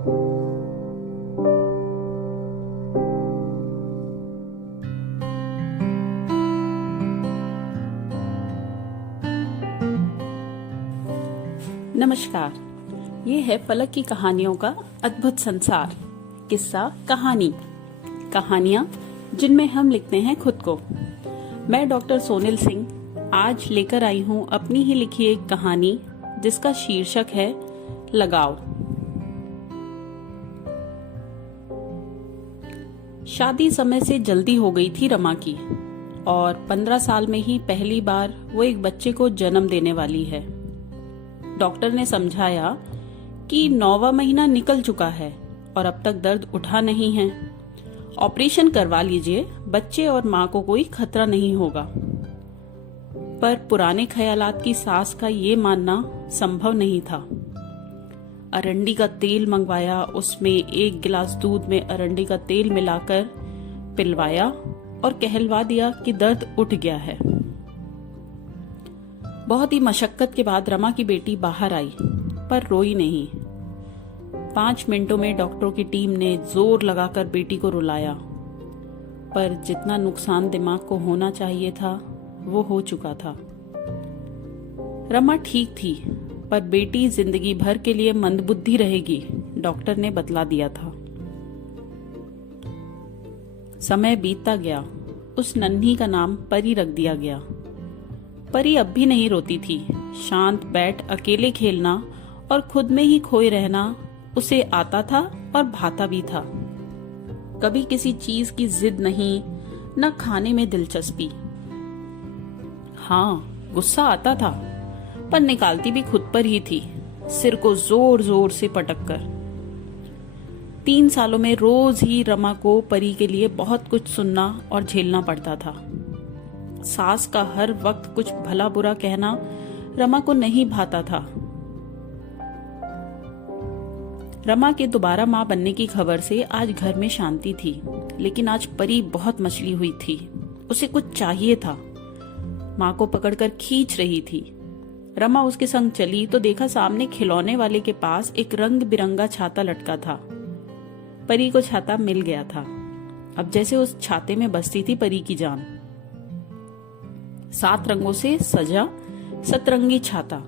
नमस्कार, ये है फलक की कहानियों का अद्भुत संसार। किस्सा कहानी, कहानियाँ जिनमें हम लिखते हैं खुद को। मैं डॉक्टर सोनिल सिंह आज लेकर आई हूँ अपनी ही लिखी एक कहानी जिसका शीर्षक है लगाव। शादी समय से जल्दी हो गई थी रमा की और 15 साल में ही पहली बार वो एक बच्चे को जन्म देने वाली है। डॉक्टर ने समझाया कि 9वां महीना निकल चुका है और अब तक दर्द उठा नहीं है। ऑपरेशन करवा लीजिए, बच्चे और माँ को कोई खतरा नहीं होगा। पर पुराने ख्यालात की सास का ये मानना संभव नहीं था। अरंडी का तेल मंगवाया, उसमें 1 गिलास दूध में अरंडी का तेल मिलाकर पिलवाया और कहलवा दिया कि दर्द उठ गया है। बहुत ही मशक्कत के बाद रमा की बेटी बाहर आई, पर रोई नहीं। 5 मिनटों में डॉक्टरों की टीम ने जोर लगाकर बेटी को रुलाया, पर जितना नुकसान दिमाग को होना चाहिए था वो हो चुका था। रमा ठीक थी, पर बेटी जिंदगी भर के लिए मंदबुद्धि रहेगी, डॉक्टर ने बतला दिया था। समय बीतता गया। उस नन्ही का नाम परी रख दिया गया। परी अब भी नहीं रोती थी। शांत बैठ अकेले खेलना और खुद में ही खोए रहना उसे आता था और भाता भी था। कभी किसी चीज की जिद नहीं, न खाने में दिलचस्पी। हाँ, गुस्सा आता था, पर निकालती भी खुद पर ही थी, सिर को जोर जोर से पटक कर। 3 सालों में रोज ही रमा को परी के लिए बहुत कुछ सुनना और झेलना पड़ता था। सास का हर वक्त कुछ भला बुरा कहना रमा को नहीं भाता था। रमा के दोबारा मां बनने की खबर से आज घर में शांति थी, लेकिन आज परी बहुत मचली हुई थी। उसे कुछ चाहिए था। मां को पकड़कर खींच रही थी। रमा उसके संग चली तो देखा सामने खिलौने वाले के पास एक रंग बिरंगा छाता लटका था। परी को छाता मिल गया था। अब जैसे उस छाते में बसती थी परी की जान। 7 रंगों से सजा सतरंगी छाता।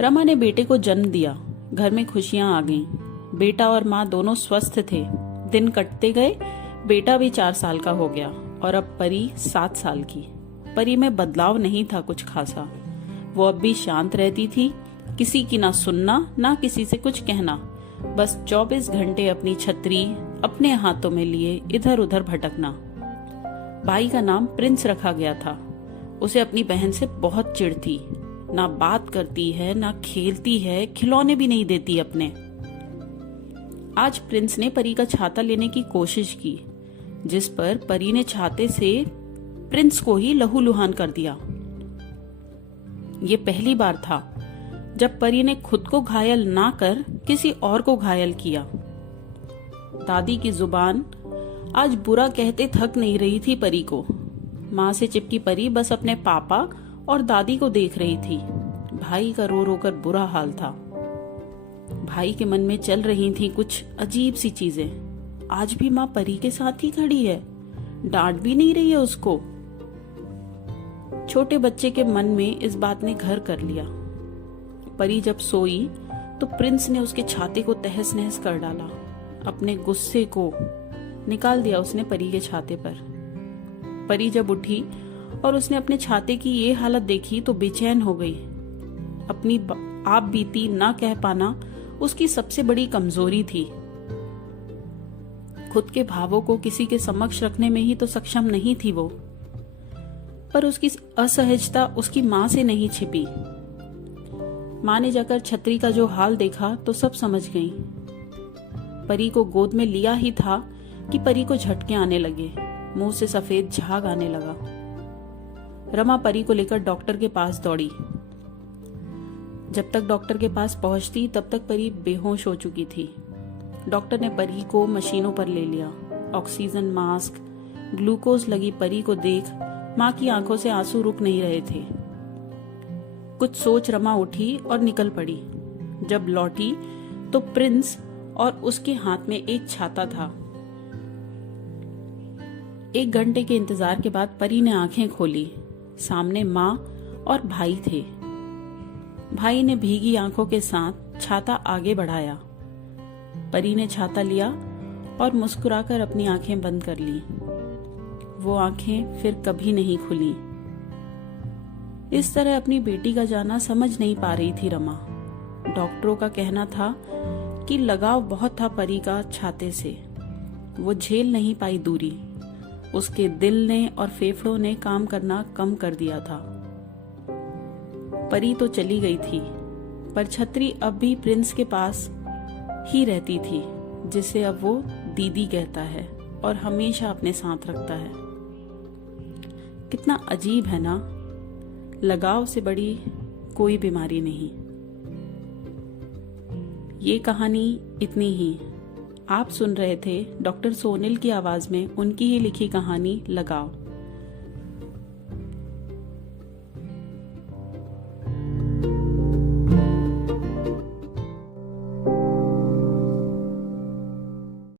रमा ने बेटे को जन्म दिया। घर में खुशियां आ गईं। बेटा और माँ दोनों स्वस्थ थे। दिन कटते गए। बेटा भी 4 साल का हो गया और अब परी 7 साल की। परी में बदलाव नहीं था कुछ खासा। वो अब भी शांत रहती थी, किसी की ना सुनना ना किसी से कुछ कहना, बस 24 घंटे अपनी छतरी अपने हाथों में लिए इधर उधर भटकना। भाई का नाम प्रिंस रखा गया था। उसे अपनी बहन से बहुत चिढ़ थी। ना बात करती है, ना खेलती है, खिलौने भी नहीं देती अपने। आज प्रिंस ने परी का छाता लेने की कोशिश की, जिस पर परी ने छाते से प्रिंस को ही लहूलुहान कर दिया। ये पहली बार था जब परी ने खुद को घायल ना कर किसी और को घायल किया। दादी की जुबान आज बुरा कहते थक नहीं रही थी परी को। माँ से चिपकी परी बस अपने पापा और दादी को देख रही थी। भाई का रो रो कर बुरा हाल था। भाई के मन में चल रही थी कुछ अजीब सी चीजें। आज भी माँ परी के साथ ही खड़ी है, डांट भी नहीं रही है उसको। छोटे बच्चे के मन में इस बात ने घर कर लिया। परी जब सोई तो प्रिंस ने उसके छाते को तहस नहस कर डाला। अपने गुस्से को निकाल दिया उसने परी के छाते पर। परी जब उठी और उसने अपने छाते की ये हालत देखी तो बेचैन हो गई। अपनी आप बीती ना कह पाना उसकी सबसे बड़ी कमजोरी थी। खुद के भावों को किसी के समक्ष रखने में ही तो सक्षम नहीं थी वो। पर उसकी असहजता उसकी माँ से नहीं छिपी। माँ ने जाकर छतरी का जो हाल देखा तो सब समझ गई। परी को गोद में लिया ही था कि परी को झटके आने लगे, मुंह से सफेद झाग आने लगा। रमा परी को लेकर डॉक्टर के पास दौड़ी। जब तक डॉक्टर के पास पहुंचती तब तक परी बेहोश हो चुकी थी। डॉक्टर ने परी को मशीनों पर ले लिया। ऑक्सीजन मास्क, ग्लूकोज लगी परी को देख माँ की आंखों से आंसू रुक नहीं रहे थे। कुछ सोच रमा उठी और निकल पड़ी। जब लौटी तो प्रिंस और उसके हाथ में एक छाता था। 1 घंटे के इंतजार के बाद परी ने आंखें खोली। सामने माँ और भाई थे। भाई ने भीगी आंखों के साथ छाता आगे बढ़ाया। परी ने छाता लिया और मुस्कुराकर अपनी आंखें बंद कर ली। वो आंखें फिर कभी नहीं खुली। इस तरह अपनी बेटी का जाना समझ नहीं पा रही थी रमा। डॉक्टरों का कहना था कि लगाव बहुत था परी का छाते से। वो झेल नहीं पाई दूरी। उसके दिल ने और फेफड़ों ने काम करना कम कर दिया था। परी तो चली गई थी, पर छतरी अब भी प्रिंस के पास ही रहती थी, जिसे अब वो दीदी कहता है और हमेशा अपने साथ रखता है। कितना अजीब है ना, लगाव से बड़ी कोई बीमारी नहीं। ये कहानी इतनी ही। आप सुन रहे थे डॉक्टर सोनिल की आवाज में उनकी ही लिखी कहानी लगाव।